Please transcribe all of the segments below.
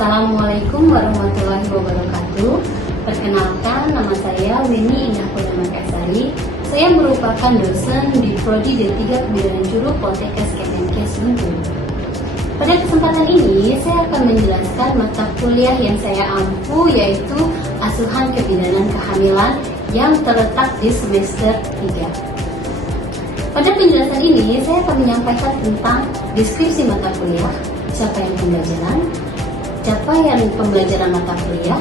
Assalamualaikum warahmatullahi wabarakatuh. Perkenalkan, nama saya Weni Indah Purnamakarsari. Saya merupakan dosen di Prodi D3 Kebidanan Juru Poltekkes Kemenkes Bengkulu. Pada kesempatan ini, saya akan menjelaskan mata kuliah yang saya ampu, yaitu Asuhan Kebidanan Kehamilan yang terletak di semester 3. Pada penjelasan ini, saya akan menyampaikan tentang deskripsi mata kuliah, capaian pembelajaran, capaian pembelajaran mata kuliah,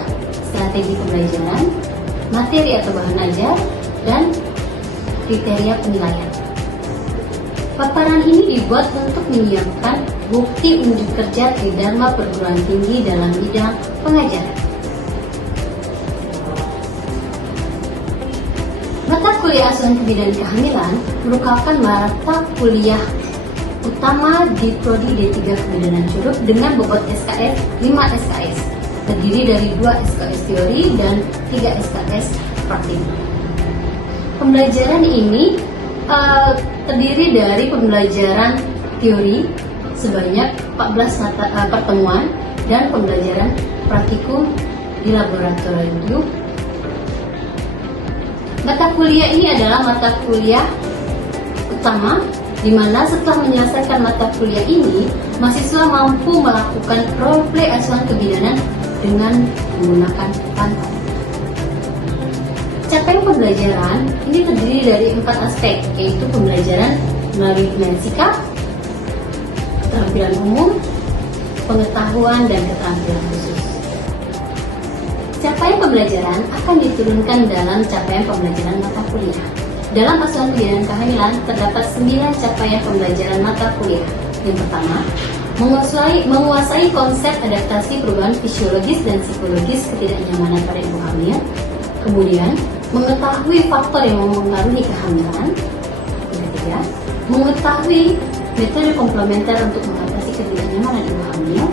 strategi pembelajaran, materi atau bahan ajar, dan kriteria penilaian. Paparan ini dibuat untuk menyiapkan bukti unjuk kerja Tridharma Perguruan Tinggi dalam bidang pengajaran. Mata kuliah Asuhan Kebidanan Kehamilan merupakan mata kuliah utama di Prodi D3 Kebidanan Juru dengan bobot SKS 5 SKS, terdiri dari 2 SKS teori dan 3 SKS praktik. Pembelajaran ini terdiri dari pembelajaran teori sebanyak 14 pertemuan dan pembelajaran praktikum di laboratorium. Mata kuliah ini adalah mata kuliah utama di mana setelah menyelesaikan mata kuliah ini, mahasiswa mampu melakukan role play asuhan kebidanan dengan menggunakan pantau. Capaian pembelajaran ini terdiri dari 4 aspek, yaitu pembelajaran melalui sikap, keterampilan umum, pengetahuan, dan keterampilan khusus. Capaian pembelajaran akan diturunkan dalam capaian pembelajaran mata kuliah. Dalam Asuhan Kebidanan Kehamilan terdapat 9 capaian pembelajaran mata kuliah. Yang pertama, menguasai konsep adaptasi perubahan fisiologis dan psikologis ketidaknyamanan pada ibu hamil. Kemudian, mengetahui faktor yang mempengaruhi kehamilan. Yang ketiga, mengetahui metode komplementer untuk mengatasi ketidaknyamanan ibu hamil.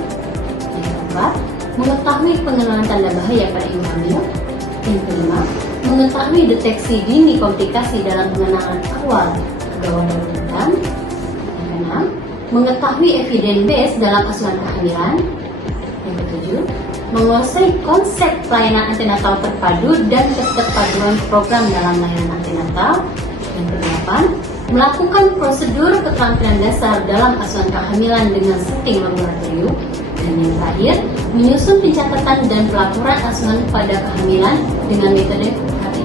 Yang keempat, mengetahui pengenalan tanda bahaya pada ibu hamil. Yang kelima, mengetahui deteksi dini komplikasi dalam pengenalan awal kegawaan darurat. Yang keenam, mengetahui evidence base dalam asuhan kehamilan. Yang ketujuh, menguasai konsep pelayanan antenatal terpadu dan keterpaduan program dalam layanan antenatal. Yang kedelapan, melakukan prosedur keterampilan dasar dalam asuhan kehamilan dengan setting laboratorium. Dan yang terakhir, menyusun pencatatan dan pelaporan asuhan pada kehamilan dengan metode HTI.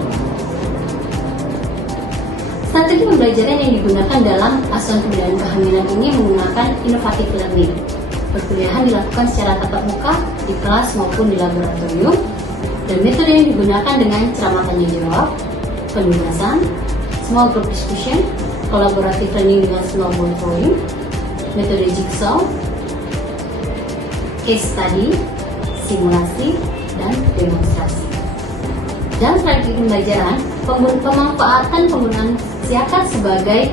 Strategi pembelajaran yang digunakan dalam asuhan kebidanan kehamilan ini menggunakan innovative learning. Perkuliahan dilakukan secara tatap muka di kelas maupun di laboratorium, dan metode yang digunakan dengan ceramah tanya jawab, penugasan, small group discussion, collaborative learning dengan snowball drawing, metode jigsaw, case study, simulasi, dan demonstrasi. Dan strategi pembelajaran, pemanfaatan penggunaan siakat sebagai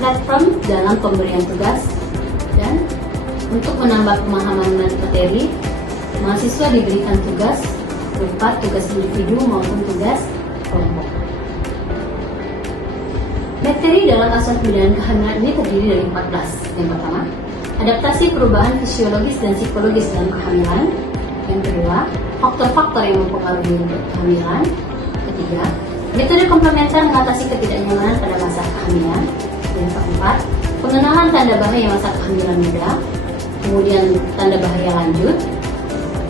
platform dalam pemberian tugas, dan untuk menambah pemahaman materi, mahasiswa diberikan tugas berupa tugas individu maupun tugas kelompok. Materi dalam asuhan kebidanan kehamilan ini terdiri dari 14. Yang pertama, adaptasi perubahan fisiologis dan psikologis dalam kehamilan. Yang kedua, faktor-faktor yang mempengaruhi kehamilan. Ketiga, metode komplementer mengatasi ketidaknyamanan pada masa kehamilan. Yang keempat, pengenalan tanda bahaya masa kehamilan muda. Kemudian tanda bahaya lanjut.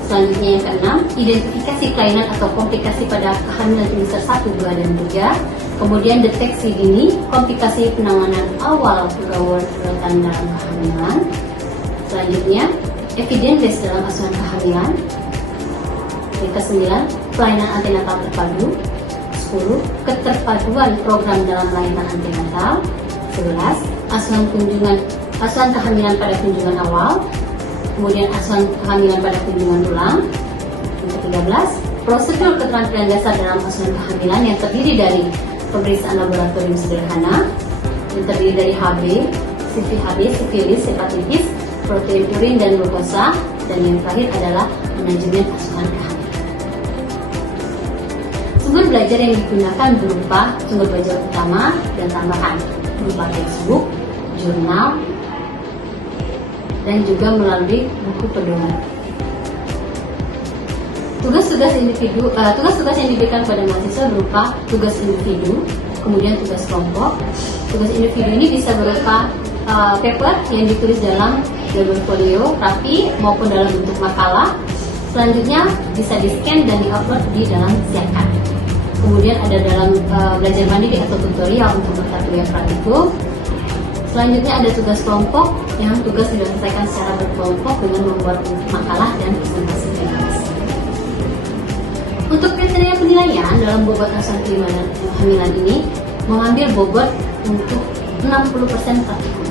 Selanjutnya yang keenam, identifikasi kelainan atau komplikasi pada kehamilan trimester 1, 2, dan 3. Kemudian deteksi dini, komplikasi penanganan awal kegawatan dalam kehamilan. Selanjutnya, evidence base dalam asuhan kehamilan. Yang ke-9, pelayanan antenatal terpadu. 10, keterpaduan program dalam layanan antenatal. 11, asuhan kehamilan pada kunjungan awal. Kemudian asuhan kehamilan pada kunjungan ulang. Yang ke-13, prosedur keterampilan dasar dalam asuhan kehamilan yang terdiri dari pemeriksaan laboratorium sederhana, yang terdiri dari HB, CVHB, sifilis, hepatitis, protein urin dan glukosa, dan yang terakhir adalah manajemen asuhan kehamilan. Sumber belajar yang digunakan berupa sumber belajar utama dan tambahan, berupa textbook, jurnal, dan juga melalui buku pedoman. Tugas-tugas yang diberikan pada mahasiswa berupa tugas individu, kemudian tugas kelompok. Tugas individu ini bisa berupa paper yang ditulis dalam portfolio rapi maupun dalam bentuk makalah. Selanjutnya bisa di-scan dan di-upload di dalam Siakat. Kemudian ada dalam belajar mandiri atau tutorial untuk mata kuliah praktikum. Selanjutnya ada tugas kelompok yang tugas diselesaikan secara berkelompok dengan membuat makalah dan presentasi tugas. Untuk kriteria penilaian dalam bobot asuhan kehamilan ini mengambil bobot untuk 60% praktikum.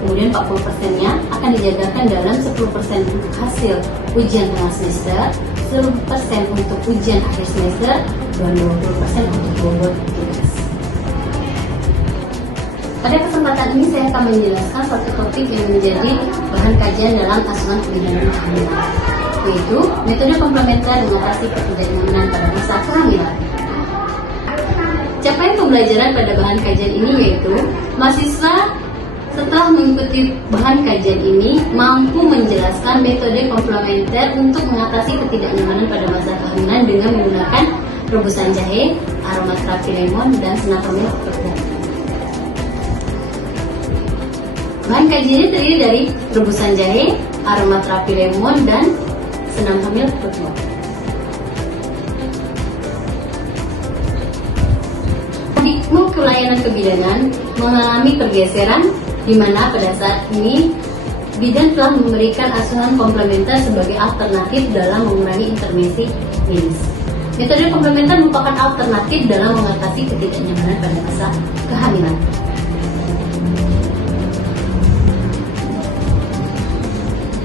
Kemudian 40%-nya akan dijagarkan dalam 10% untuk hasil ujian tengah semester, 10% untuk ujian akhir semester, dan 20% untuk bobot tugas. Pada kesempatan ini saya akan menjelaskan satu topik yang menjadi bahan kajian dalam asuhan pendidikan kehamilan, yaitu metode komplementer mengatasi ketidaknyamanan pada masa kehamilan. Capaian pembelajaran pada bahan kajian ini yaitu mahasiswa setelah mengikuti bahan kajian ini mampu menjelaskan metode komplementer untuk mengatasi ketidaknyamanan pada masa kehamilan dengan menggunakan rebusan jahe, aromaterapi lemon, dan senam hamil perut. Bahan kajiannya terdiri dari rebusan jahe, aromaterapi lemon, dan senam hamil perut. Paradigma pelayanan kebidanan mengalami pergeseran di mana pada saat ini bidan telah memberikan asuhan komplementer sebagai alternatif dalam mengurangi intervensi medis. Metode komplementer merupakan alternatif dalam mengatasi ketidaknyamanan pada masa kehamilan.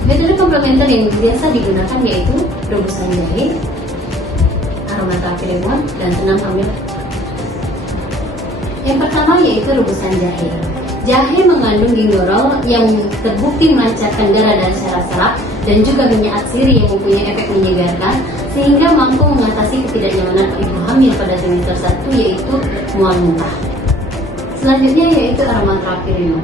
Metode komplementer yang biasa digunakan yaitu rebusan jahe, aromaterapi lemon, dan senam hamil. Yang pertama yaitu rebusan jahe. Jahe mengandung gingerol yang terbukti melancarkan darah dan saraf dan juga minyak atsiri yang mempunyai efek menyegarkan sehingga mampu mengatasi ketidaknyamanan ibu hamil pada trimester 1 yaitu mual muntah. Selanjutnya yaitu aromaterapi lemon.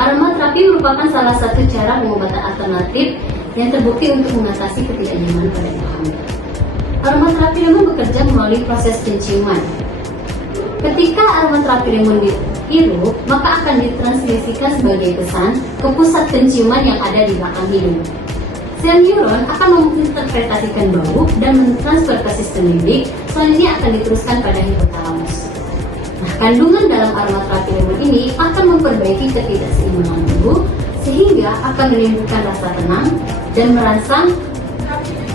Aromaterapi merupakan salah satu cara pengobatan alternatif yang terbukti untuk mengatasi ketidaknyamanan pada ibu hamil. Aromaterapi lemon bekerja melalui proses penciuman. Ketika aromaterapi lemon dihirup, maka akan ditransmisikan sebagai pesan ke pusat penciuman yang ada di belakang hidung. Sel neuron akan menginterpretasikan bau dan mentransfer ke sistem limbik, selanjutnya akan diteruskan pada hipotalamus. Nah, kandungan dalam aromaterapi lemon ini akan memperbaiki ketidakseimbangan tubuh sehingga akan menimbulkan rasa tenang dan merangsang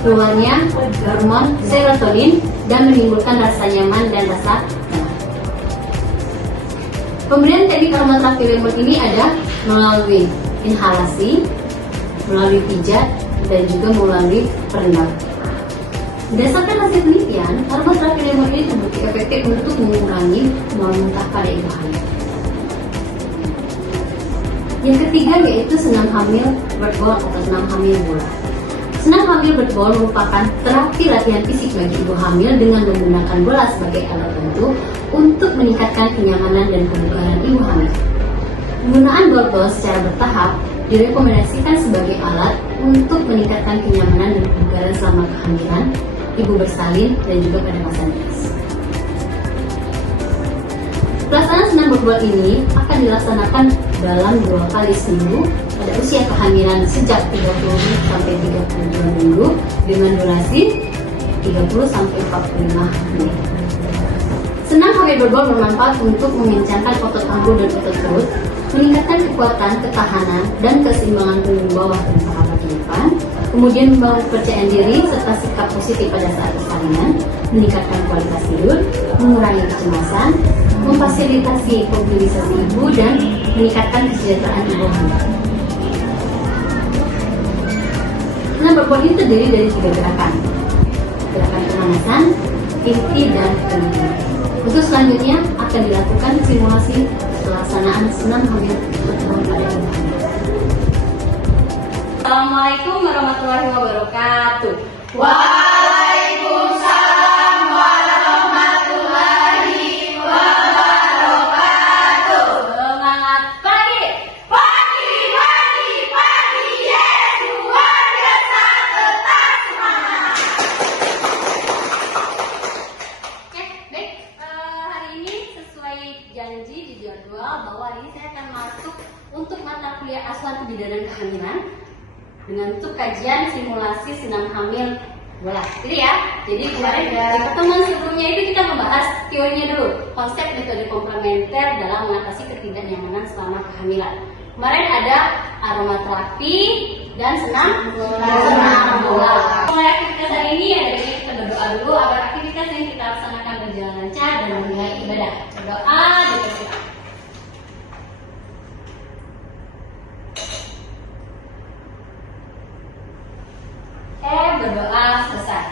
keluarnya hormon serotonin dan menimbulkan rasa nyaman dan rasa tenang. Pemberian teknik aromaterapi lemon ini ada melalui inhalasi, melalui pijat, dan juga melalui perendam. Berdasarkan hasil penelitian, aromaterapi lemon ini terbukti efektif untuk mengurangi mual muntah pada ibu hamil. Yang ketiga yaitu senam hamil birth ball atau senam hamil bola. Senam hamil birth ball merupakan terapi latihan fisik bagi ibu hamil dengan menggunakan bola sebagai alat bantu untuk meningkatkan kenyamanan dan kebugaran ibu hamil. Penggunaan ball secara bertahap direkomendasikan sebagai alat untuk meningkatkan kenyamanan dan kebugaran selama kehamilan, ibu bersalin, dan juga pada masa nifas. Pelaksanaan senam ball ini akan dilaksanakan dalam 2 kali seminggu pada usia kehamilan sejak 30 sampai 32 minggu dengan durasi 30 sampai 45 menit. Senam hamil berbol bermanfaat untuk mengencangkan otot ampuh dan otot perut, meningkatkan kekuatan, ketahanan, dan keseimbangan punggung bawah dan paha bagian depan, kemudian membangun kepercayaan diri serta sikap positif pada saat persalinan, meningkatkan kualitas tidur, mengurangi kecemasan, memfasilitasi mobilisasi ibu, dan meningkatkan kesejahteraan ibu hamil. Senam berbol ini terdiri dari 3 gerakan. Gerakan pemanasan, inti, dan penelitian. Untuk selanjutnya akan dilakukan simulasi pelaksanaan senam hamil berbol pada ibu hamil. Assalamualaikum warahmatullahi wabarakatuh. Waalaikumsalam warahmatullahi wabarakatuh. Semangat pagi. Pagi, pagi, pagi, yes, luar biasa, tetap semangat. jadwal bahwa ini saya akan masuk untuk mata kuliah asuhan kebidanan kehamilan dengan untuk kajian simulasi senam hamil bola. Gitu ya. Jadi kemarin di pertemuan sebelumnya itu kita membahas teorinya dulu, konsep metode komplementer dalam mengatasi ketidaknyamanan selama kehamilan. Kemarin ada aromaterapi dan senam bola. Mulai aktivitas hari ini ada kita berdoa dulu agar aktivitas yang kita laksanakan berjalan lancar dan memulai ibadah. Berdoa dan berdoa. Berdoa selesai.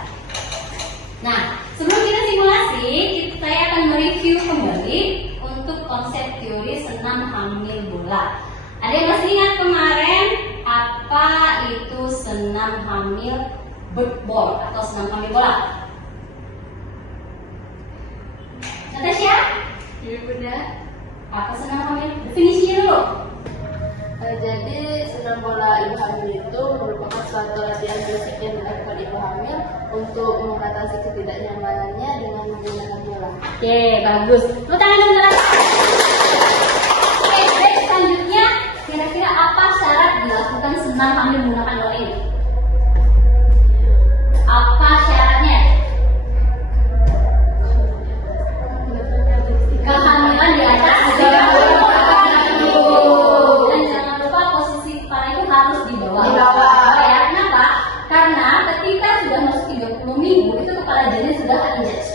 Nah, sebelum kita simulasi, saya akan mereview kembali untuk konsep teori senam hamil bola. Ada yang masih ingat kemarin apa itu senam hamil bird ball atau senam hamil bola? Natasha? Iya bunda. Apa senam hamil? Definisinya dulu. Jadi senam bola ibu hamil itu merupakan suatu latihan fisik yang dilakukan ibu hamil untuk mengatasi ketidaknyamanannya dengan menggunakan bola. Oke, bagus. Lu tangan dong, Nara. Oke, baik, selanjutnya kira-kira apa syarat dilakukan senam hamil menggunakan bola ini? Apa syaratnya? Kehamilan di atas 30. Dan jangan lupa posisi kepala itu harus di bawah. Di bawah. Ya, kenapa? Karena ketika sudah masuk 30 minggu itu kepala janin sudah engage.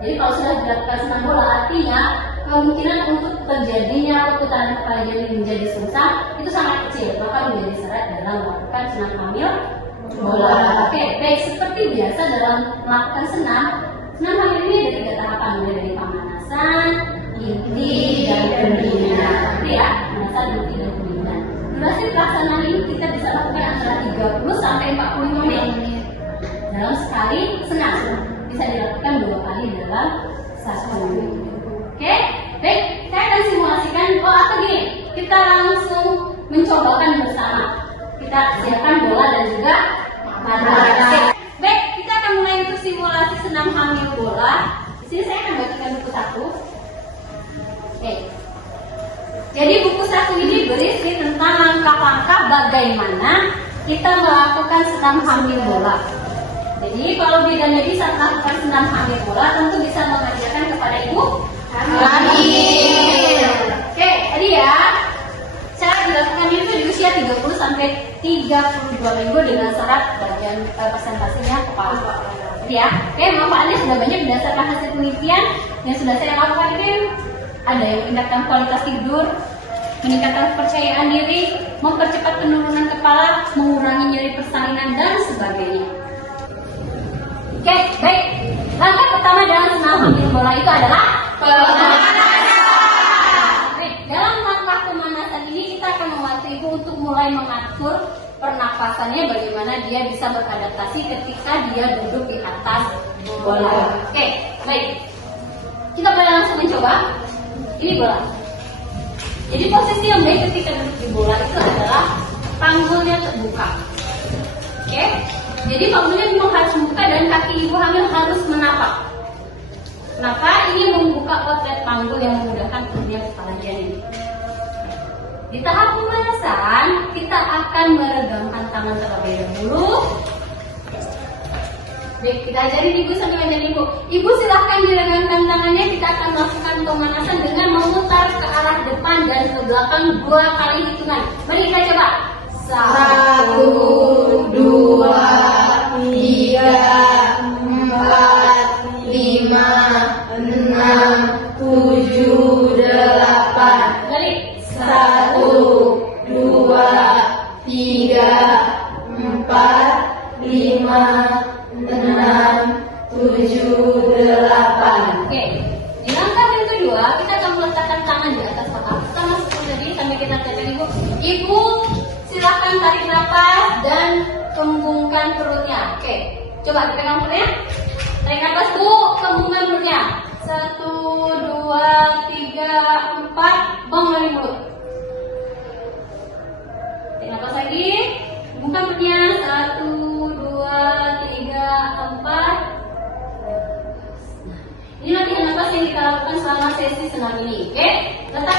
Jadi kalau sudah dilakukan senam bola artinya kemungkinan untuk terjadinya perputaran kepala janin menjadi sungsang itu sangat kecil, maka menjadi syarat dalam melakukan senam hamil bola. Oke, baik, seperti biasa dalam melakukan senam hamil ini ada 3 tahapan, mulai dari pemanasan, inti, dan pendinginan. Jadi ya, pemanasan, inti, dan pendinginan. Durasi pelaksanaan ini kita bisa lakukan antara 30 sampai 45 menit dalam sekali senam. Bisa dilakukan 2 kali dalam 1 minggu. Oke, baik, saya akan simulasikan. Atau gini, kita langsung mencobakan bersama. Kita siapkan bola dan juga matahari. Baik, kita akan mulai untuk simulasi senam hamil bola. Di sini saya akan bagikan buku 1. Oke. Jadi buku 1 ini berisi tentang langkah-langkah bagaimana kita melakukan senam hamil bola. Jadi kalau bidan medis saat melakukan senam hamil bola tentu bisa mengajarkan kepada ibu hamil. Oke, tadi ya. Cara dilakukan itu di usia 30 sampai 32 minggu dengan syarat bagian presentasinya kepala. Jadi ya, oke, manfaatnya sudah banyak berdasarkan hasil penelitian yang sudah saya lakukan ini. Ada yang meningkatkan kualitas tidur, meningkatkan kepercayaan diri, mempercepat penurunan kepala, mengurangi nyeri persalinan dan sebagainya. Oke, baik. Langkah pertama dalam senam hamil bola itu adalah pemanasan. Dalam langkah pemanasan ini kita akan membantu ibu untuk mulai mengatur pernapasannya, bagaimana dia bisa beradaptasi ketika dia duduk di atas bola. Oke, baik. Kita boleh langsung mencoba. Ini bola. Jadi posisi yang baik ketika duduk di bola itu adalah panggulnya terbuka. Oke. Jadi panggulnya memang harus terbuka dan kaki ibu hamil harus menapak. Kenapa? Ini membuka outlet panggul yang memudahkan turunnya kepala janin. Di tahap pemanasan, kita akan meregangkan tangan terlebih dahulu. Baik, kita ajarin ibu sambil ajarin ibu. Ibu silahkan diregangkan tangannya. Kita akan melakukan pemanasan dengan memutar ke arah depan dan ke belakang 2 kali hitungan. Mari kita coba. 1, 2, 3, 4, 5, 6, 7, 8. Balik. 1, 2, 3, 4, 5, 6, 7, 8. Oke. Di langkah yang kedua, kita akan meletakkan tangan di atas paha. Sama seperti tadi sampai kita ajarin ibu. Ibu silahkan tarik nafas dan kembungkan perutnya. Oke, coba dipegang perutnya. Tarik nafas bu, kembungkan perutnya. 1, 2, 3, 4. Bangun mulut. Tarik nafas lagi. Kembungkan perutnya. 1, 2, 3, 4. Ini latihan nafas yang kita lakukan selama sesi senam ini. Oke, letakkan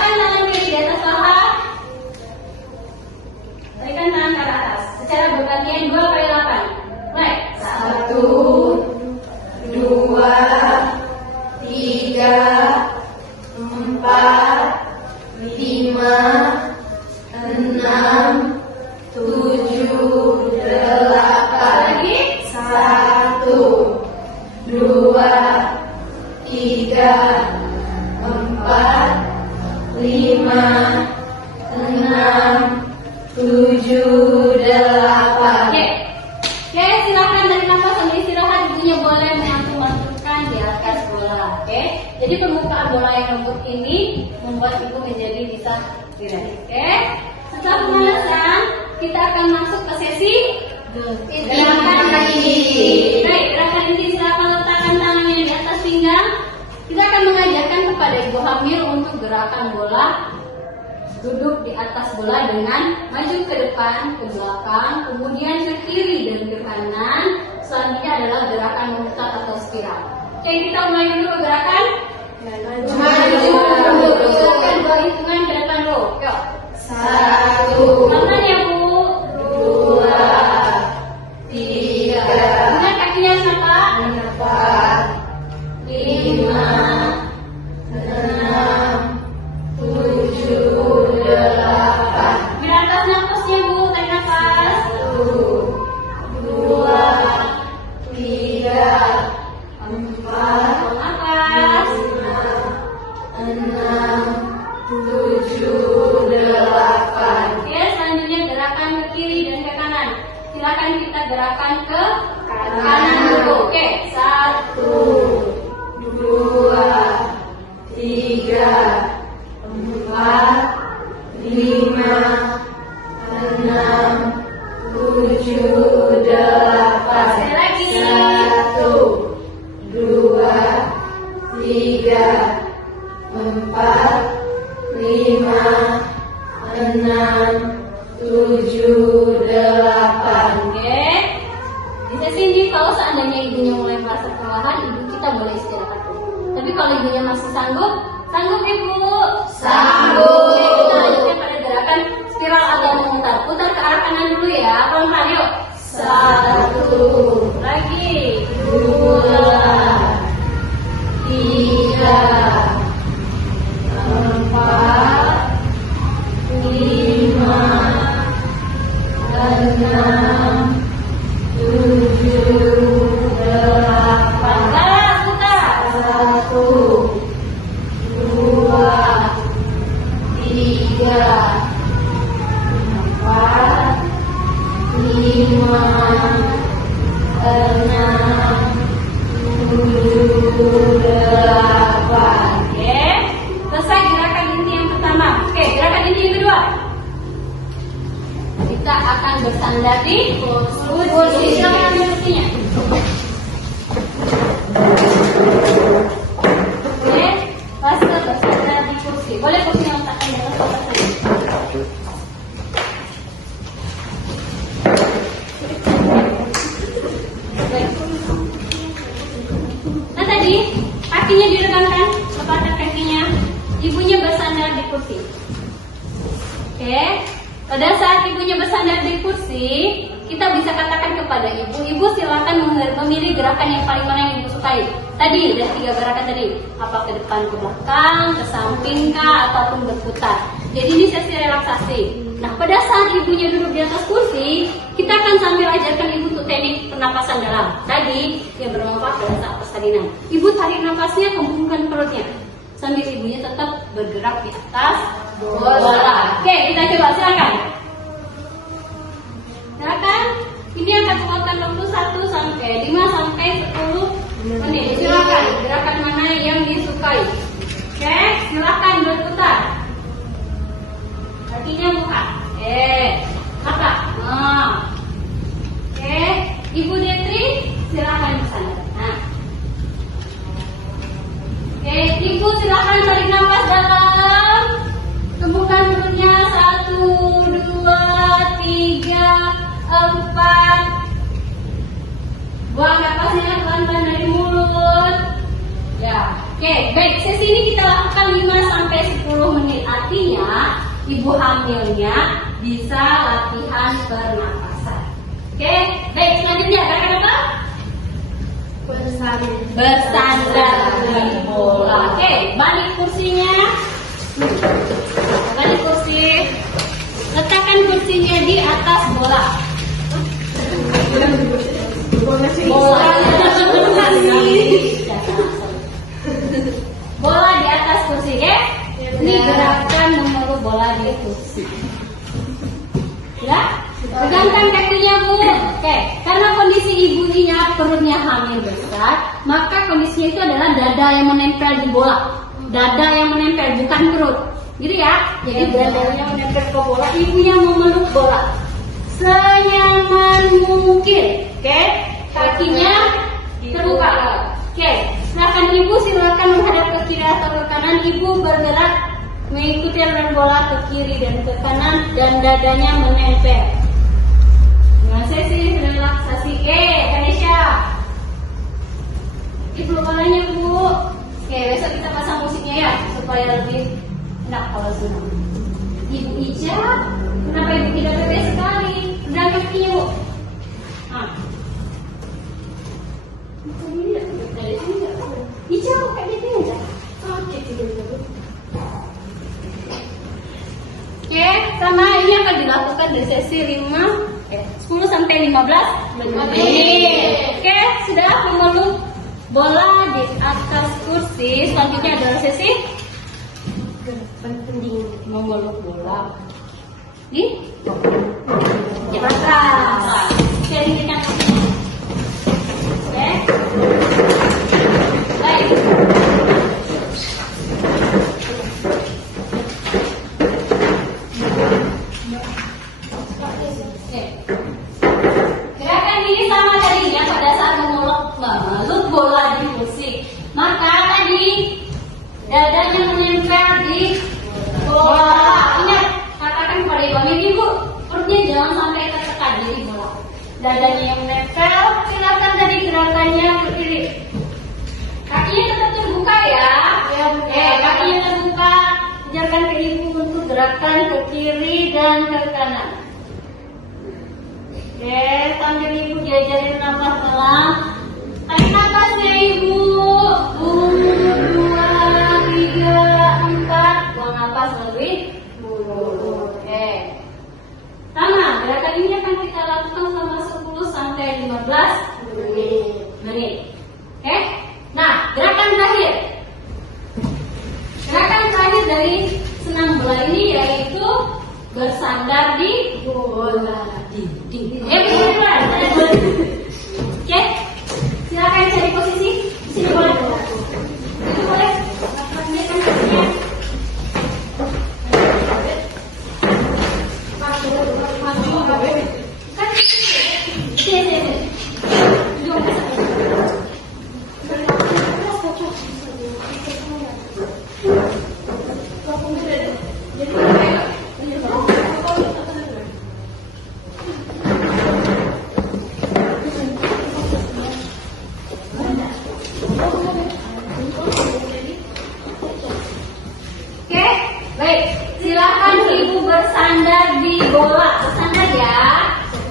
Oke, silakan dari nafas sambil istirahat. Ibunya boleh mengatur-aturkan di atas bola. Oke, jadi permukaan bola yang lembut ini membuat ibu menjadi bisa relax. Oke, setelah pemanasan kita akan masuk ke sesi gerakan inti. Baik, gerakan inti silakan letakkan tangannya di atas pinggang. Kita akan mengajarkan kepada ibu hamil untuk gerakan bola. Duduk di atas bola dengan maju ke depan, ke belakang, kemudian ke kiri dan ke kanan. Selanjutnya adalah gerakan memutar atau spiral. Oke, kita mulai dulu gerakan maju. Silakan dua hitungan ke depan dulu. Yuk. 1, Pelan ya Bu. 2, 3, Kemudian kakinya sapa. 4, 5, 6, 7, 8. Di atas nafasnya Bu, tarik nafas. 1, 2, 3, 4, Nafas. 6, 7, 8. Oke, selanjutnya gerakan ke kiri dan ke kanan. Silakan kita gerakan ke kanan dulu. Oke, 1, 2, 3, 4, 5, 6, 7, 8. Sekali lagi. 1, 2, 3, 4, 5, 6, 7, 8. Oke. Di sesi ini kalau seandainya ibunya mulai merasa kelelahan, ibu kita boleh istirahat dulu. Tapi kalau ibunya masih sanggup ibu. Sanggup. Oke, kita lanjutkan pada gerakan spiral atau memutar. Putar ke arah kanan dulu ya, pelan-pelan yuk. 1, Lagi. 2, 3, 4, 5, 6, 7, 8. Balas, putar. 1, 2, 3, 4, 5, 6, 7, 8. Oke. Selesai gerakan inti yang pertama. Oke, gerakan inti yang kedua. Kita akan bersandar di kursi. Silakan ambil kursinya. Oke, fase bersandar di kursi. Boleh kursinya letakkan di atas atas saja. Baik. Nah tadi kakinya diregangkan, lepaskan kakinya. Ibunya bersandar di kursi. Oke. Pada saat ibunya bersandar di kursi, kita bisa katakan kepada ibu silakan memilih gerakan yang paling mana yang ibu sukai. Tadi ada 3 gerakan tadi, apa ke depan ke belakang, ke samping kah, ataupun berputar. Jadi ini sesi relaksasi. Nah pada saat ibunya duduk di atas kursi, kita akan sambil ajarkan ibu untuk teknik pernapasan dalam. Tadi yang bermanfaat pada saat persalinan. Ibu tarik nafasnya, kembungkan perutnya, sambil ibunya tetap bergerak di atas bola. Oke, kita coba, silakan. Silakan. Ini akan memakan waktu 1 sampai 5 sampai 10 menit. Silakan. Gerakan mana yang disukai? Oke, silakan berputar. Kakinya buka. Mata. Nah. Oke, Ibu Detri, silakan bersandar. Nah. Oke, Ibu silakan tarik nafas dalam. Temukan perutnya 1, 2, 3, 4. Buang nafasnya pelan-pelan dari mulut. Ya, oke, baik. Sesi ini kita lakukan 5 sampai 10 menit. Artinya, ibu hamilnya bisa latihan pernapasan. Oke, baik. Selanjutnya gerakan apa? Bersandar di bola. Oke, balik kursinya. Balik kursi. Letakkan kursinya di atas bola. Bola di atas kursi, ya. Ini gerakan Tegangkan kakinya Bu. Oke, karena kondisi ibunya perutnya hamil besar, maka kondisinya itu adalah dada yang menempel di bola. Dada yang menempel, bukan perut. Gitu ya. Jadi dadanya menempel ke bola, ibunya memeluk bola senyaman mungkin. Oke, kakinya terbuka. Oke, silakan ibu menghadap ke kiri atau ke kanan. Ibu bergerak mengikuti aliran bola ke kiri dan ke kanan dan dadanya menempel. Dengan sesi relaksasi. Kanisha. Ibu bolanya Bu. Oke, besok kita pasang musiknya ya supaya lebih enak kalau sudah. Ibu Ica, kenapa ibu tidak bebas sekali? Udah kakinya Bu. Ah. Ica, kayak gitu aja. Oke, tidur dulu. Oke, sama ini akan dilakukan dari sesi 10 sampai 15 menit. Oke, sudah memeluk bola di atas kursi. Selanjutnya adalah sesi memeluk bola di atas. Oke, dirikan kakinya. Oke. Baik. Gerakan ini sama tadinya pada saat memeluk bola di kursi. Maka tadi dadanya menempel di bola. Ingat, katakan kepada ibu, perutnya jangan sampai tertekan di bola. Dadanya yang menempel, silakan tadi gerakannya ke kiri. Kakinya tetap terbuka ya. Kakinya terbuka. Ajarkan ke ibu untuk gerakan ke kiri dan ke kanan. Oke, sambil ibu diajarin nafas dalam. Tarik nafasnya ibu. 2, 3, 4. Buang nafas lebih dulu. Oke. Sama, gerakan ini akan kita lakukan selama 10 sampai 15 menit. Oke. Nah, gerakan terakhir. Gerakan terakhir dari senam bola ini yaitu bersandar di bola. Oke, silakan cari posisi. Di sini boleh. Itu boleh. Pendekkan kakinya. Sini. Oke, baik. Silakan ibu bersandar di bola. Bersandar ya.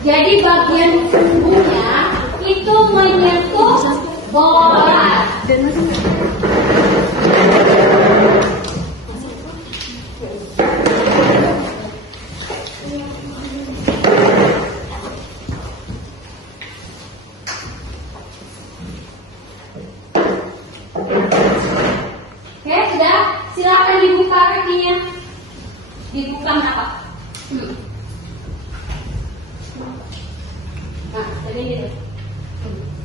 Jadi bagian punggungnya itu menyentuh bola. Oke, sudah. Silakan dibuka kakinya. Dibuka apa? Nah, jadi gitu.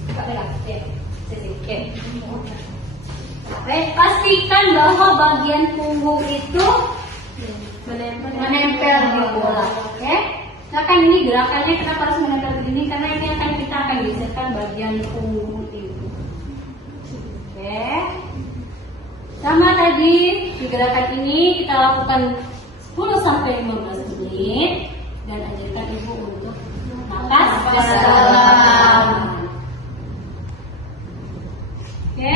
Buka pegang. Oke. Baik, pastikan bahwa bagian punggung itu menempel di bola. Oke. Nah, kan ini gerakannya kita harus menempel begini karena ini kita akan geserkan bagian punggung itu. Oke. Sama tadi di gerakan ini kita lakukan 10 sampai 15 menit dan ajarkan ibu untuk nafas dalam. Oke.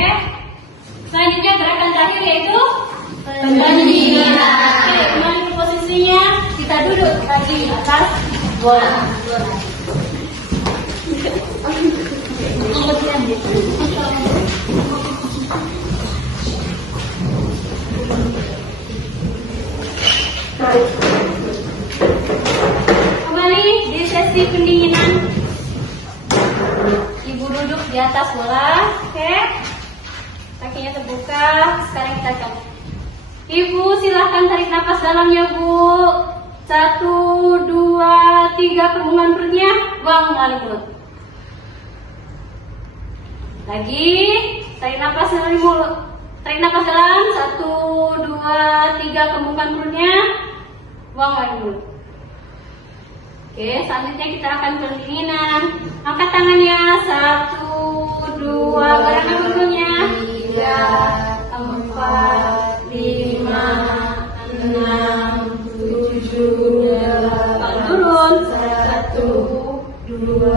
Selanjutnya gerakan terakhir yaitu pendinginan. Oke, kembali ke posisinya kita duduk di atas bola. Kembali di sesi pendinginan. Ibu duduk di atas bola, oke? Kakinya terbuka. Sekarang kita coba. Ibu silahkan tarik nafas dalamnya, Bu. 1, 2, 3. 3 kembungan perutnya, buang melalui mulut. Lagi, tarik nafas melalui mulut. Tarik nafas dalam, 1, 2, 3 kembungkan perutnya, buang melalui mulut. Oke, selanjutnya kita akan pendinginan. Angkat tangannya, 1, 2, barangkan mulutnya, 3, 4, 5, 6, 7, 8. Turun. 1, 2,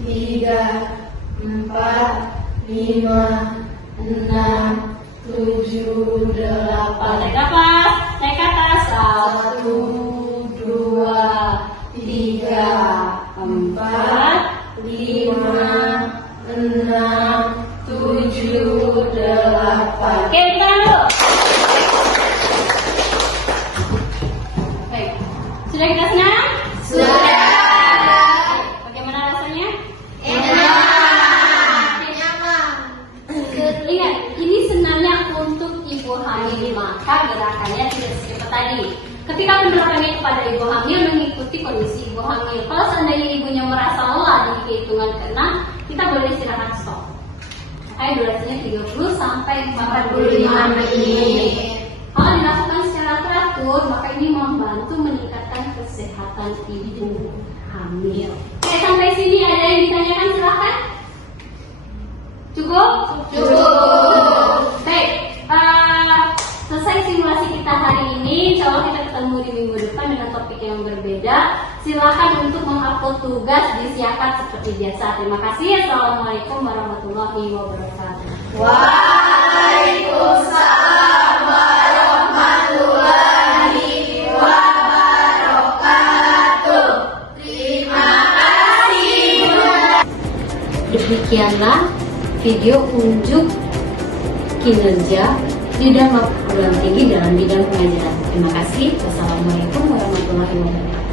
3, 4, 5, 6, 7, 8. Tarik nafas, naik ke atas. 1, 2, 3, 4, 5, 6, 7, 8. Oke, kita dulu. Baik, sudah kita senang? Sudah. Bagaimana rasanya? Enak. Ingat, ini sebenarnya untuk ibu hamil, maka gerakannya tidak secepat tadi. Ketika penerapannya kepada ibu hamil mengikuti kondisi ibu hamil. Kalau seandainya ibunya merasa lelah di kehitungan ke-6, kita boleh istirahat stop. Makanya durasinya 30 sampai 45 menit. Kalau dilakukan secara teratur, maka ini membantu meningkatkan kesehatan ibu hamil. Oke, sampai sini ada yang ditanyakan, silahkan. Cukup? Cukup. Baik, selesai simulasi kita hari ini. Insya Allah kita ketemu di minggu depan dengan topik yang berbeda. Silakan untuk mengupload tugas di Siakat seperti biasa. Terima kasih. Assalamualaikum warahmatullahi wabarakatuh. Waalaikumsalam warahmatullahi wabarakatuh. Terima kasih. Demikianlah video unjuk kinerja Bidang Perguruan Tinggi dalam bidang pengajaran. Terima kasih. Wassalamualaikum warahmatullahi wabarakatuh.